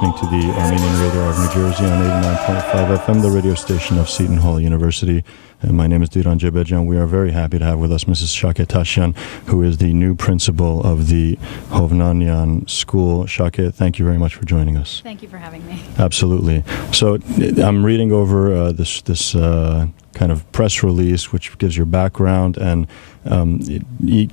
listening to the Armenian Radio of New Jersey on 89.5 FM, the radio station of Seton Hall University. And my name is Diran Jebejan. We are very happy to have with us Mrs. Shakeh Tashjian, who is the new principal of the Hovnanian school. Shakeh, thank you very much for joining us. Thank you for having me. Absolutely. So I'm reading over this kind of press release, which gives your background, and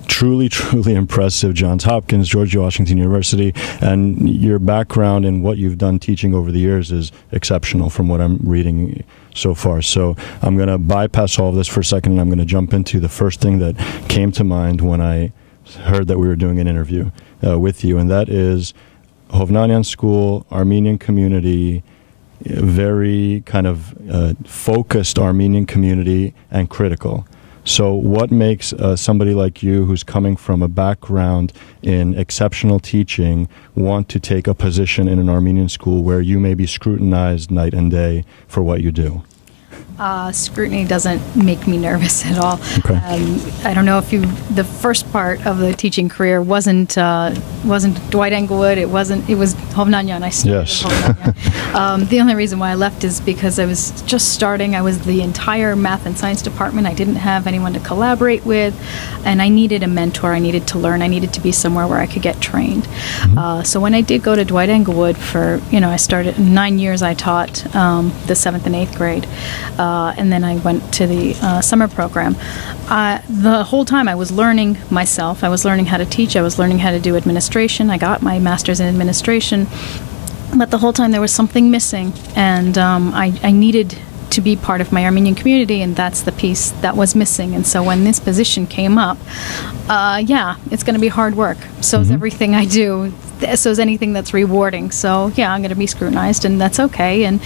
truly impressive. Johns Hopkins, George Washington University, and your background and what you've done teaching over the years is exceptional from what I'm reading so far. So I'm going to bypass all of this for a second, and I'm going to jump into the first thing that came to mind when I heard that we were doing an interview with you, and that is Hovnanian school, Armenian community, very kind of focused Armenian community and critical. So what makes somebody like you, who's coming from a background in exceptional teaching, want to take a position in an Armenian school where you may be scrutinized night and day for what you do? Scrutiny doesn't make me nervous at all. Okay. I don't know if the first part of the teaching career wasn't Dwight Englewood. It was Hovnanian. I started Yes. Hovnanian. The only reason why I left is because I was just starting. I was the entire math and science department. I didn't have anyone to collaborate with, and I needed a mentor. I needed to learn. I needed to be somewhere where I could get trained. Mm-hmm. So when I did go to Dwight Englewood I started 9 years. I taught the 7th and 8th grade. And then I went to the summer program. The whole time I was learning myself. I was learning how to teach. I was learning how to do administration. I got my master's in administration. But the whole time there was something missing. And I needed to be part of my Armenian community, and that's the piece that was missing. And so when this position came up, it's going to be hard work. So is everything I do. So is anything that's rewarding. So yeah, I'm going to be scrutinized, and that's okay. And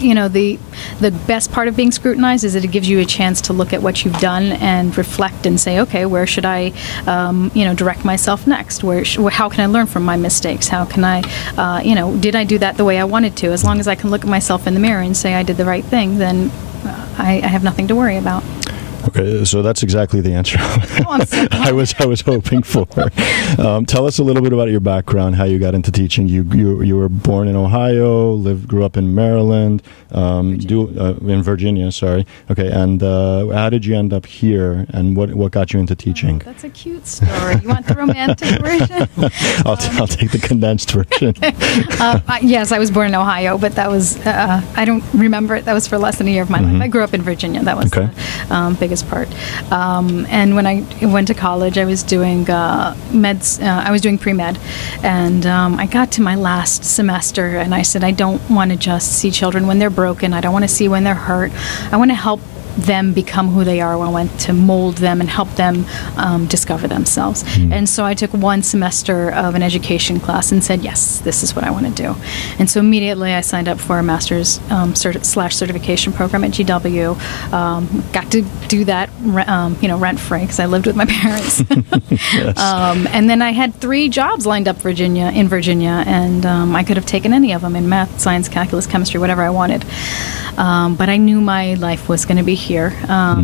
the best part of being scrutinized is that it gives you a chance to look at what you've done and reflect and say, okay, where should I, direct myself next? How can I learn from my mistakes? How can I, did I do that the way I wanted to? As long as I can look at myself in the mirror and say I did the right thing, then I have nothing to worry about. Okay, so that's exactly the answer I was hoping for. Tell us a little bit about your background, how you got into teaching. You were born in Ohio, grew up in Maryland, in Virginia. Sorry. Okay, and how did you end up here, and what got you into teaching? Oh, that's a cute story. You want the romantic version? I'll take the condensed version. Yes, I was born in Ohio, but that was I don't remember it. That was for less than a year of my life. I grew up in Virginia. That was the biggest part. And when I went to college, I was doing meds. I was doing pre-med, and I got to my last semester, and I said, I don't want to just see children when they're broken. I don't want to see when they're hurt. I want to help them become who they are. I want to mold them and help them discover themselves. And so I took one semester of an education class and said, yes, this is what I want to do. And so immediately I signed up for a master's certification program at GW. Got to do that, rent-free, because I lived with my parents. Yes. And then I had 3 jobs lined up in Virginia, and I could have taken any of them in math, science, calculus, chemistry, whatever I wanted. But I knew my life was going to be here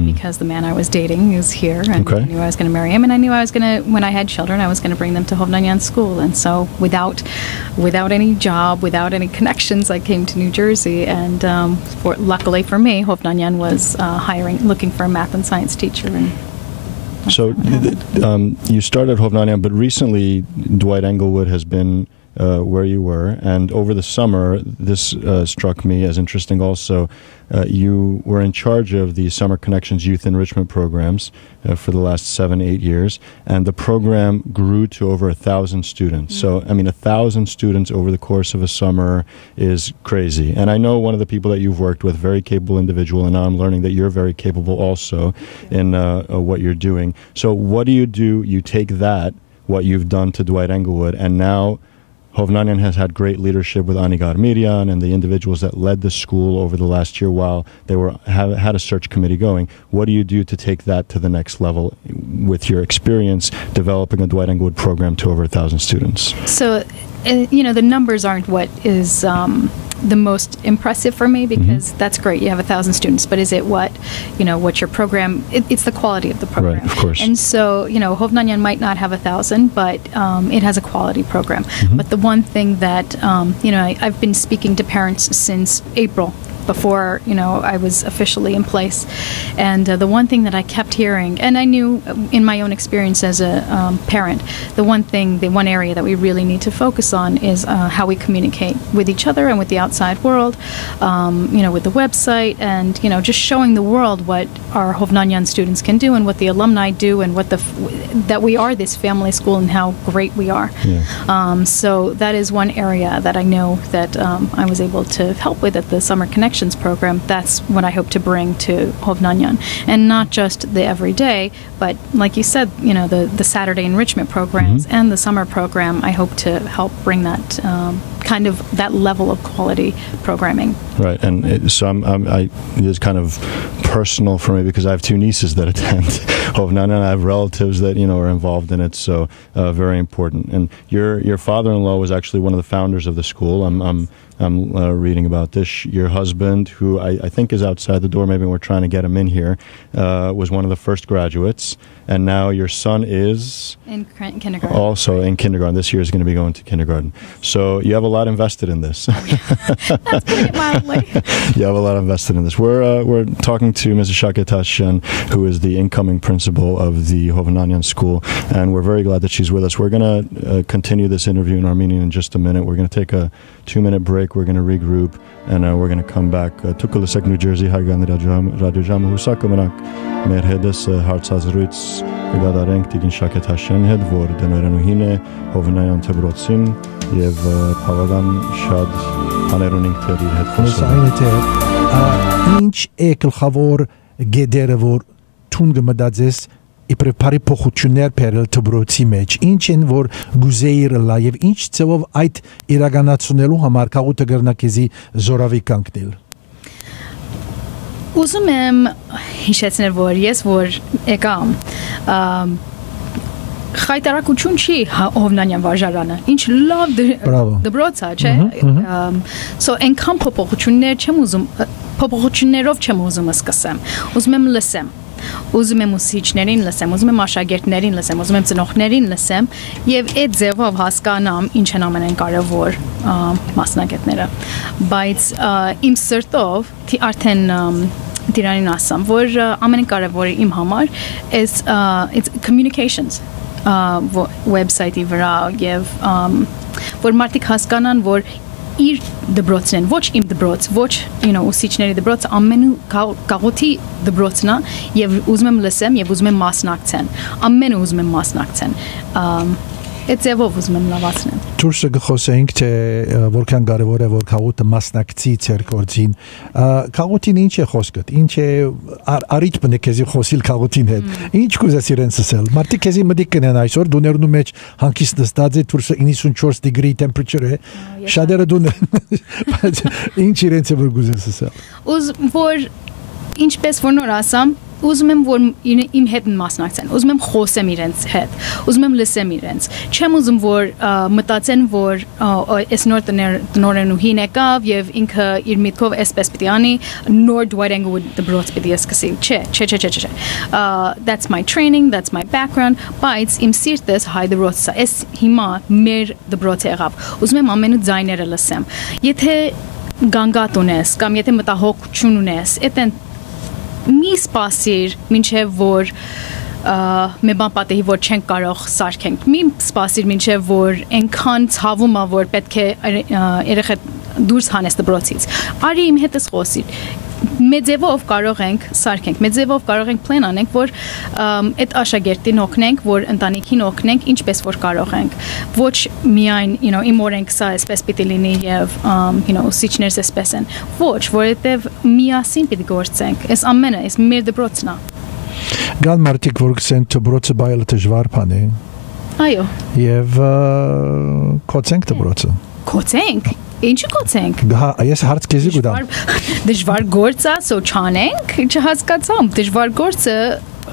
because the man I was dating is here, and I knew I was going to marry him, and I knew I was going to, when I had children, I was going to bring them to Hovnanian school. And so without any job, without any connections, I came to New Jersey, and luckily for me, Hovnanian was looking for a math and science teacher. And so you started Hovnanian, but recently Dwight Englewood has been where you were, and over the summer, this struck me as interesting also. You were in charge of the Summer Connections Youth Enrichment Programs for the last 7-8 years, and the program grew to over 1,000 students. So, 1,000 students over the course of a summer is crazy. And I know one of the people that you've worked with, very capable individual, and now I'm learning that you're very capable also in what you're doing. So what do? You take that, what you've done to Dwight Englewood, and now Hovnanian has had great leadership with Ani Garmirian and the individuals that led the school over the last year while they had a search committee going. What do you do to take that to the next level with your experience developing a Dwight Englewood program to over 1,000 students? So the numbers aren't what is the most impressive for me, because that's great. You have 1,000 students, but is it what your program? It's the quality of the program, right, of course. And so Hovnanian might not have 1,000, but it has a quality program. But the one thing that I've been speaking to parents since April, before I was officially in place, and the one thing that I kept hearing, and I knew in my own experience as a parent, the one area that we really need to focus on is how we communicate with each other and with the outside world, with the website, and just showing the world what our Hovnanian students can do and what the alumni do, and that we are this family school and how great we are. Yeah. So that is one area that I know that I was able to help with at the Summer Connections program. That's what I hope to bring to Hovnanian, and not just the everyday, but like you said, the Saturday enrichment programs and the summer program. I hope to help bring that kind of that level of quality programming. Right, and it's kind of personal for me because I have two nieces that attend Hovnanian, and I have relatives that are involved in it. So very important. And your father-in-law was actually one of the founders of the school. I'm reading about this. Your husband, who I think is outside the door, maybe we're trying to get him in here, was one of the first graduates. And now your son is in kindergarten. Also in kindergarten. This year is going to be going to kindergarten. So you have a lot invested in this. That's putting it mildly. You have a lot invested in this. We're talking to Mrs. Shakeh Tashjian, who is the incoming principal of the Hovnanian school, and we're very glad that she's with us. We're going to continue this interview in Armenian in just a minute. We're going to take a 2-minute break. We're going to regroup, and we're going to come back. Tukulisek, New Jersey, Hagan Radio Jam Husakamak, Merhedes Hartzazruitz, Gadarenk, Tigin Shakeh Tashjian Hed, Vor Denerenuhine, Hovnanian Tebrotzin, Yev Pavagan Shad, Hanerunink Teri Hed Khosar. Ինչ գլխավոր գեդերը որ թուն գմդածես իբրև բարի փոխություններ բերել դբրոցի մեջ, ինչ են որ գուզեիրը լա եւ ինչ ծավով այդ իրականացնելու համար կաղուտը գրնակեզի զորավի կանգնել։ Ուզում եմ հիշեցնել, որ ես որ եկամ խայտարակություն չի Hovnanian վարժարանը, ինչ լավ դբրոց է, չէ։ So այնքան փոփոխություններով չեմ ուզում սկսեմ, ուզում եմ լսեմ, ուզում եմ ուսուցիչներին լսեմ, ուզում եմ աշակերտներին լսեմ, ուզում եմ ծնողներին լսեմ եւ այդ ձևով հասկանամ ինչ են ամենակարևոր մասնագետները, բայց իմ սրտով արդեն Տիրանին ասամ, որ ամենակարևորը իմ համար is it's communications website-ի վրա եւ որ մարդիկ հասկանան, որ իր դբրոցն են, ոչ իմ դբրոց, ոչ ուսուցիչների դբրոց, ամենու գաղութի դբրոցն է եւ ուզում եմ լսեմ եւ ուզում եմ մասնակցեն, ամենը ուզում եմ մասնակցեն, այդ ձևով ուզում եմ լավացնել։ Դուրսը գխոսենք թե որքան կարևոր է որ քաղուտը մասնակցի ձեր գործին, քաղուտին ինչ է խոսքը, ինչ է արիթ բնեկեզի խոսիլ քաղուտին հետ, ինչ կուզես իրեն ասել, մարդիկ քեզի մտիկ կնեն այսօր դուներնու մեջ հանկիստ նստած է դուրսը 94 degree temperature է, շատերը դուներ, բայց ինչ իրենց է որ կուզես ասել։ Ուզում որ ինչպես որ նոր ասամ, ուզում եմ որ իմ հետ մասնակցեն, ուզում եմ խոսեմ իրենց հետ, ուզում եմ լսեմ իրենց, չեմ ուզում որ մտածեն որ այս նոր տնօրենուհին եկավ եւ ինքը իր միտքով էսպես պիտի անի, նոր դվայրենգը դբրոց պիտի սկսի, չէ, that's my training, that's my background, բայց իմ սիրտս հայ դբրոցը, այս հիմա մեր դբրոցը եղավ, ուզում եմ ամենու ձայները լսեմ, եթե գանգատ ունես կամ եթե մտահոգություն ունես, այդեն մի սպասիր մինչև որ մի բան պատեհի որ չենք կարող սարքենք, մի սպասիր մինչև որ այնքան ցավում է որ պետք է երեխա դուրս հանես դբրոցից, արի իմ հետս խոսիր, մեծևով կարող ենք սարքենք, մեծևով կարող ենք պլան անենք, որ այդ աշակերտին օգնենք, որ ընտանիքին օգնենք, ինչպես որ կարող ենք, ոչ միայն, իմ օրենք սա էսպես պիտի լինի եւ, ուսուցիչներս էսպես են, ոչ, որովհետեւ միասին պիտի գործենք, այս ամենը, այս մեր դպրոցն է։ Գան մարդիկ որ գսեն դպրոցը բայել դժվար բան է։ Այո։ Եվ կոչենք դպրոցը։ Կոչենք։ Ինչու կոչենք։ Ես հարց քեզի գուտամ։ Դժվար գործ է, սո չանենք, չհասկացամ, դժվար գործը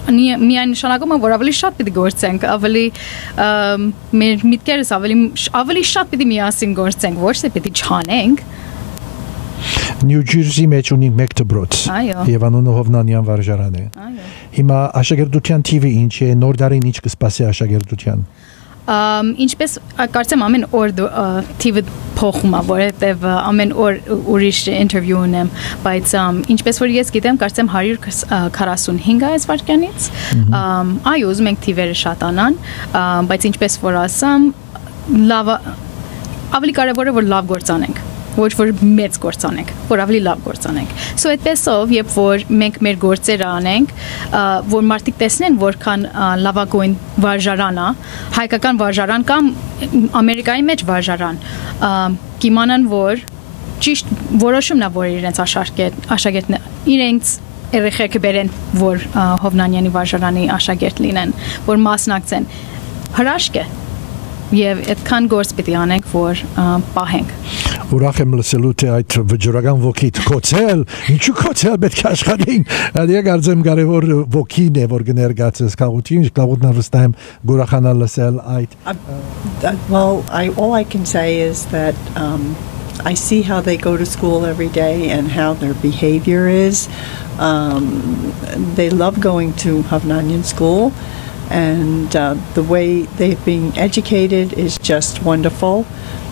միայն նշանակում է, որ ավելի շատ պիտի գործենք, ավելի մեր միտքերս ավելի շատ պիտի միասին գործենք, ոչ թե պիտի չանենք։ Նյու Ջերսի մեջ ունի մեկ դպրոց։ Եվ անունը Հովնանյան վարժարան է։ Հիմա աշակերտության թիվը ինչ է, նոր դարին ինչ կսպասի աշակերտության։ Ինչպես կարծեմ ամեն օր թիվը փոխում է, որովհետև ամեն օր ուրիշ ինտերվյու ունեմ, բայց ինչպես որ ես գիտեմ, կարծեմ 145 է այս վարքյանից։ Այո, ուզում ենք թիվերը շատանան, բայց ինչպես որ ասամ, ավելի կարևոր է որ լավ գործանենք, ոչ որ մեծ գործանենք, որ ավելի լավ գործանենք։ So այդպեսով, երբ որ մենք մեր գործերը անենք, որ մարդիկ տեսնեն որքան լավագույն վարժարան է, հայկական վարժարան կամ Ամերիկայի մեջ վարժարան, կիմանան, որ ճիշտ որոշումն է, որ իրենց աշակերտն իրենց երեխեքը բերեն, որ Հովնանյանի վարժարանի աշակերտ լինեն, որ մասնակցեն։ Հրաշք է։ Եվ այդքան գործ պիտի անենք, որ պահենք։ Ուրախ եմ լսելու թե այդ վճռական ոգիդ կոչել, ինչու կոչել պետք է աշխատենք։ Դե կարծեմ կարևոր ոգին է, որ կներկայացես քաղաքին, քաղաքն վստահ եմ գուրախանալ լսել այդ։ Well, all I can say is that I see how they go to school every day and how their behavior is. They love going to Hovnanian school. And the way they've been educated is just wonderful.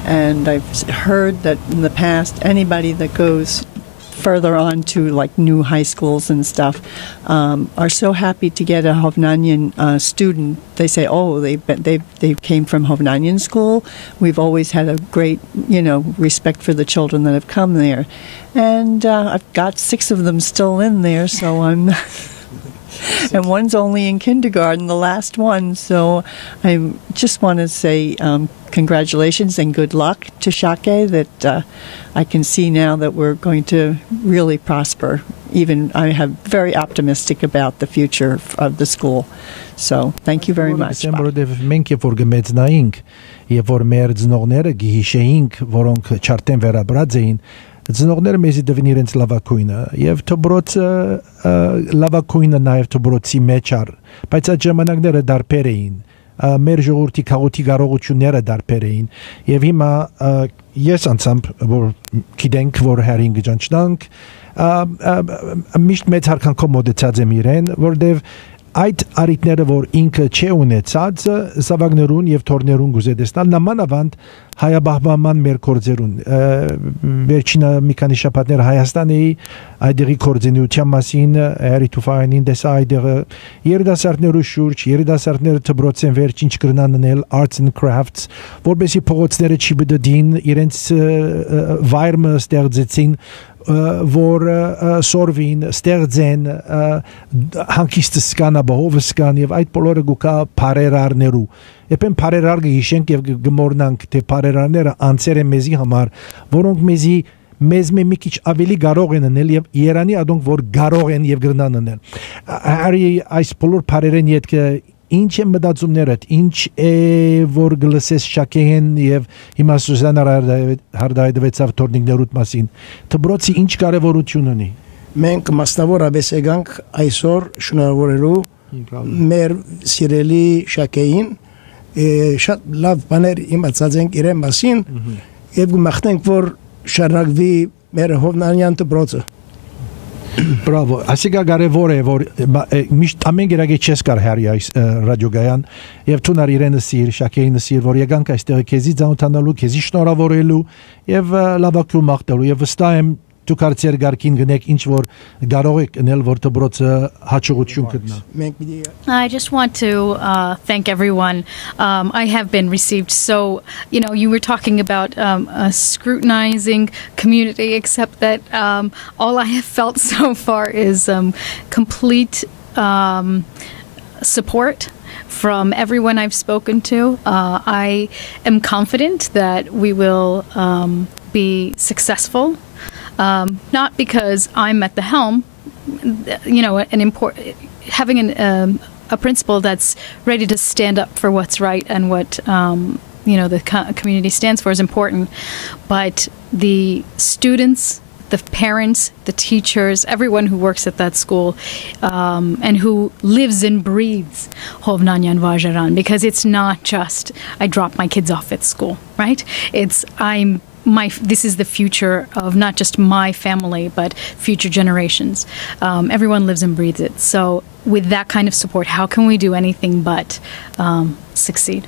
And I've heard that in the past, anybody that goes further on to like new high schools and stuff are so happy to get a Hovnanian student. They say, "Oh, they came from Hovnanian school. We've always had a great, respect for the children that have come there." And I've got 6 of them still in there, so I'm. And one's only in kindergarten, the last one. So I just want to say congratulations and good luck to Shakeh, that I can see now that we're going to really prosper. Even I have very optimistic about the future of the school. So thank you very much. Մենք որ գմեցնայինք, եւ որ մեր ծնողները գիհիշեինք, որոնք չարտեն վերաբրած էին, ծնողները մեզի դվին իրենց լավակույնը եւ դբրոցը լավակույնը նաեւ դբրոցի մեջ առ, բայց այդ ժամանակները դարբեր էին, մեր ժողովրդի քաղաքի կարողությունները դարբեր էին եւ հիմա ես անցամբ որ գիտենք որ հերին գճանչնանք միշտ մեծ հարկանքով մոդեցած եմ իրեն որտեվ այդ արիտները որ ինքը չէ ունեցած սավագներուն եւ թորներուն գուզեդեսնալ նամանավանդ հայաբահբաման մեր կորձերուն վերջինը մի քանի շաբաթներ Հայաստանի այդերի կորձենիության մասին հերիտուֆայինին դեսա այդերը երիտասարդներու շուրջ երիտասարդները դբրոցեն վերջին կրնան անել arts and crafts որբեսի փողոցները չի բդդին իրենց վայրը ստեղծեցին որ սորվին ստեղծեն հանկիստս կան ապահովս կան եւ այդ բոլորը գուկա բարերարներու Եպեն բարերար գիշենք եւ գմորնանք թե բարերարները անցեր են մեզի համար որոնք մեզ մի քիչ ավելի կարող են անել եւ Երանի ադոնք որ կարող են եւ գրնան անել արի այս բոլոր բարերեն յետքը ինչ է մտածումներդ ինչ է որ գլսես Շակեհեն եւ հիմա Սուզանա հարդայդվեցավ տորնիկներուտ մասին դբրոցի ինչ կարեւորություն ունի մենք մասնավորապես եկանք այսօր շնորհավորելու մեր սիրելի Շակեին շատ լավ բաներ իմացած ենք իրեն մասին եւ գմախտենք որ շարունակվի մեր Հովնանյան դպրոցը Bravo. Ասիկա կարևոր է որ միշտ ամեն գերագի չես կար հերի այս ռադիոգայան եւ թունար իրենը սիր Շակեինը սիր որ եկանք այստեղ քեզի ծանոթանալու քեզի շնորհավորելու եւ լավակու մաղթելու եւ վստահ եմ դու կարծեր գարկին գնեք ինչ որ կարող եք անել որ դպրոցը հաջողություն կգնա I just want to thank everyone. I have been received so, you were talking about a scrutinizing community, except that all I have felt so far is complete support from everyone I've spoken to. I am confident that we will be successful. Not because I'm at the helm, having a principal that's ready to stand up for what's right and what the community stands for is important. But the students, the parents, the teachers, everyone who works at that school, and who lives and breathes Hovnanian Vajaran, because it's not just I drop my kids off at school, right? This is the future of not just my family, but future generations. Everyone lives and breathes it. So with that kind of support, how can we do anything but succeed?